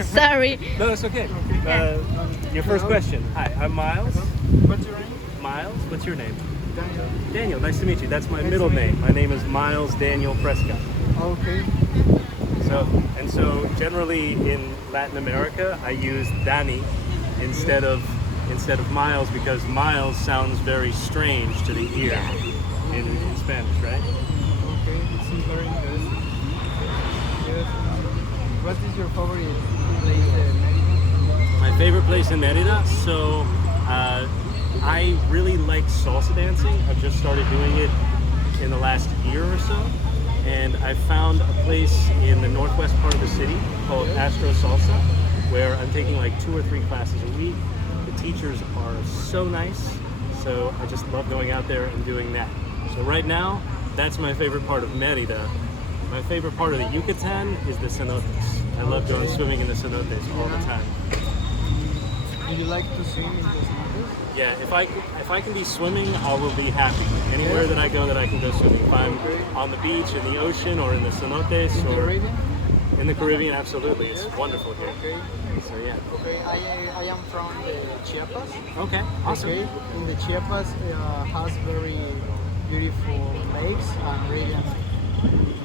Sorry. No, it's okay. Your first question. Hi, I'm Miles. What's your name? Miles, what's your name? Daniel. Daniel, nice to meet you. That's my Nice middle to meet name. My name is Miles Daniel Prescott. Okay. So generally in Latin America, I use Dani instead of Miles because Miles sounds very strange to the ear in Spanish, right? Okay. It seems very interesting. Yes. What is your favorite place in Merida? My favorite place in Merida. So I really like salsa dancing. I've just started doing it in the last year or so. And I found a place in the northwest part of the city called Astro Salsa, where I'm taking like 2 or 3 classes a week. The teachers are so nice, so I just love going out there and doing that. So right now, that's my favorite part of Merida. My favorite part of the Yucatan is the cenotes. I love going swimming in the cenotes all the time. Do you like to swim in the cenotes? Yeah, if I can be swimming, I will be happy. Anywhere that I go that I can go swimming. If I'm on the beach, in the ocean, or in the cenotes, In the or Caribbean? in the Caribbean, absolutely. It's wonderful here. Okay. So yeah. Okay. I am from the Chiapas. Okay, awesome. Okay. In the Chiapas has very beautiful lakes and regions.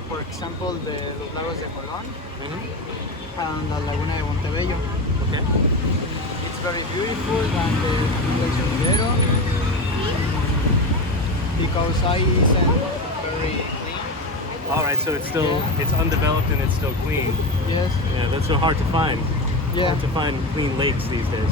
For example, the Los Lagos de Colón and the Laguna de Montebello. Okay. It's very beautiful and the Lake Sonidero because I isn't very clean. All right, so it's still it's undeveloped and it's still clean. Yes. Yeah, that's so hard to find. Yeah. Hard to find clean lakes these days.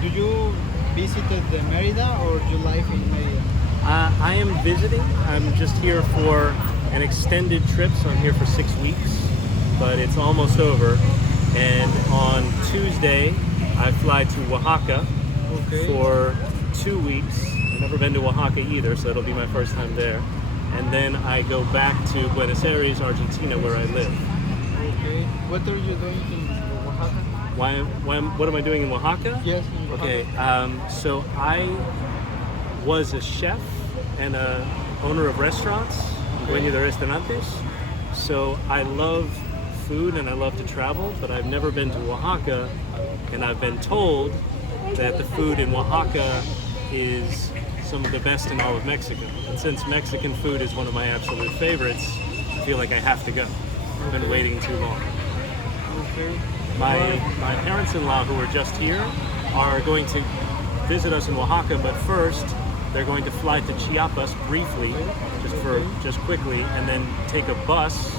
Do you visited the Merida or you live in Merida? I am visiting. I'm just here for an extended trip, so I'm here for 6 weeks, but it's almost over. And on Tuesday, I fly to Oaxaca for 2 weeks. I've never been to Oaxaca either, so it'll be my first time there. And then I go back to Buenos Aires, Argentina, where I live. Okay. What are you doing in Oaxaca? What am I doing in Oaxaca? Yes. In Oaxaca. Okay, so I was a chef and a owner of restaurants, dueño de restaurantes. So I love food and I love to travel, but I've never been to Oaxaca, and I've been told that the food in Oaxaca is some of the best in all of Mexico. And since Mexican food is one of my absolute favorites, I feel like I have to go. I've been waiting too long. Okay. My parents-in-law, who are just here, are going to visit us in Oaxaca, but first they're going to fly to Chiapas briefly, just quickly, and then take a bus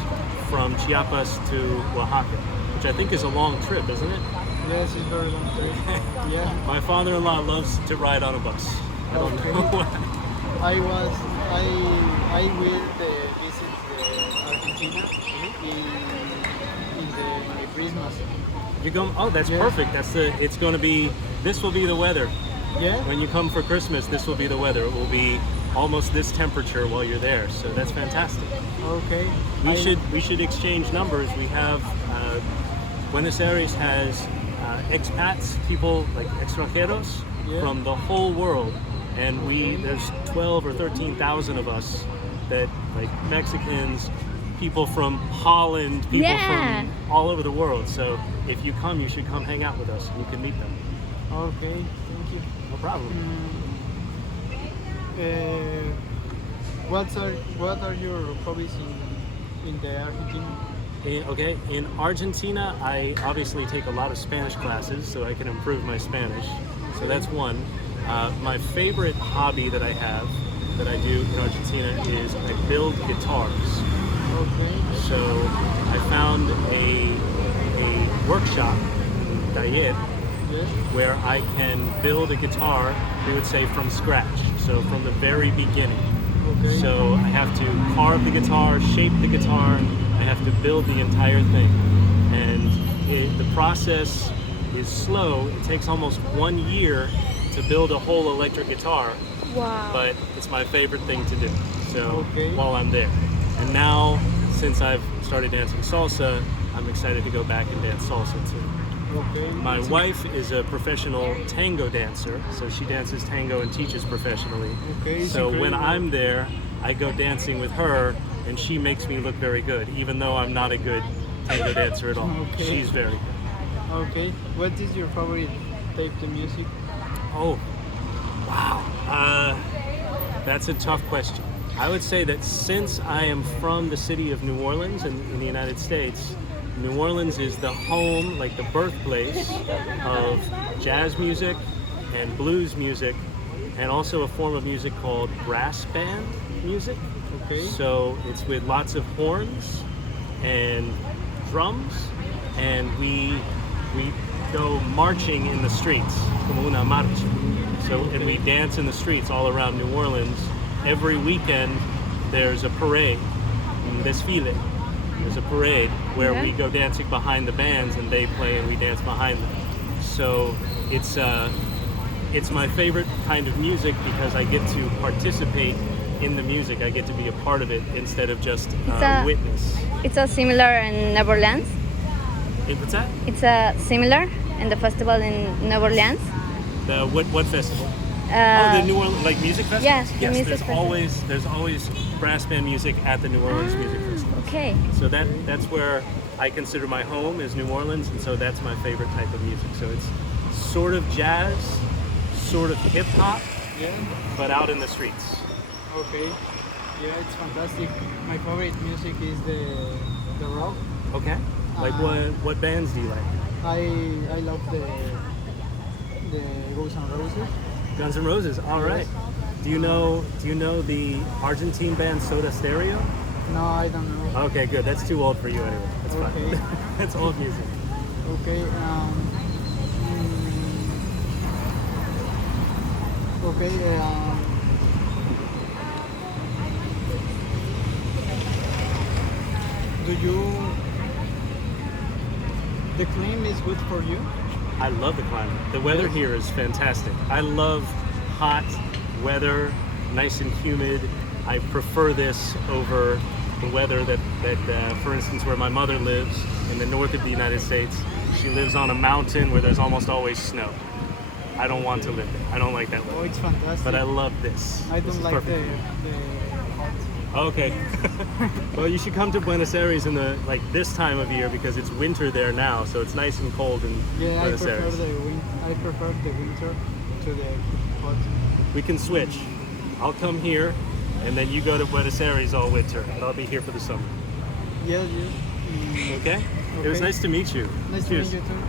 from Chiapas to Oaxaca, which I think is a long trip, isn't it? Yes, it's very long trip. Yeah. My father-in-law loves to ride on a bus. I don't know why. I will visit Argentina in the Christmas. You're going? Oh, that's perfect. It's going to be. This will be the weather. Yeah. When you come for Christmas, this will be the weather. It will be almost this temperature while you're there. So that's fantastic. Okay. We should exchange numbers. We have Buenos Aires has expats, people like extranjeros from the whole world, and there's 12 or 13,000 of us that like Mexicans, people from Holland, people from all over the world. So if you come, you should come hang out with us. You can meet them. Okay, thank you. No problem. What are your hobbies in the Argentina? In Argentina, I obviously take a lot of Spanish classes so I can improve my Spanish. So that's one. My favorite hobby that I have, that I do in Argentina, is I build guitars. Okay. So I found a workshop, taller, where I can build a guitar, we would say from scratch, so from the very beginning. Okay. So I have to carve the guitar, shape the guitar, I have to build the entire thing. And the process is slow. It takes almost 1 year to build a whole electric guitar. Wow. But it's my favorite thing to do. So while I'm there. And now, since I've started dancing salsa, I'm excited to go back and dance salsa too. Okay. My wife is a professional tango dancer, so she dances tango and teaches professionally. Okay. So when I'm there, I go dancing with her and she makes me look very good, even though I'm not a good tango dancer at all. Okay. She's very good. Okay. What is your favorite type of music? Oh, wow. That's a tough question. I would say that since I am from the city of New Orleans in the United States, New Orleans is the home, like the birthplace of jazz music and blues music, and also a form of music called brass band music. Okay. So it's with lots of horns and drums, and we go marching in the streets, como una marcha. So, and we dance in the streets all around New Orleans. Every weekend there's a parade, un desfile. There's a parade where we go dancing behind the bands, and they play and we dance behind them. So it's my favorite kind of music because I get to participate in the music. I get to be a part of it instead of just witness. It's a similar in New Orleans. What's that? It's a similar in the festival in New Orleans. The what festival? The New Orleans music festival. Yes, yes. music There's festival. there's always brass band music at the New Orleans Music Festival. Okay. So that's where I consider my home is New Orleans, and so that's my favorite type of music. So it's sort of jazz, sort of hip hop, but out in the streets. Okay. Yeah, it's fantastic. My favorite music is the rock. Okay. Like what bands do you like? I love the Guns N' Roses. Guns N' Roses. All right. Do you know the Argentine band Soda Stereo? No, I don't know. Okay, good. That's too old for you anyway. That's Okay. fine. That's old music. Okay. Okay. The climate is good for you? I love the climate. The weather here is fantastic. I love hot weather, nice and humid. I prefer this over the weather that for instance, where my mother lives in the north of the United States. She lives on a mountain where there's almost always snow. I don't want to live there. I don't like that Oh, weather. it's fantastic. But I love this. I This don't is like perfect. the hot. Okay. Well, you should come to Buenos Aires in this time of year because it's winter there now, so it's nice and cold in Yeah, Buenos Aires. I prefer the winter to the hot. We can switch. I'll come here, and then you go to Buenos Aires all winter, and I'll be here for the summer. Yes. Okay? It was Okay. nice to meet you. Nice Cheers. to meet you too.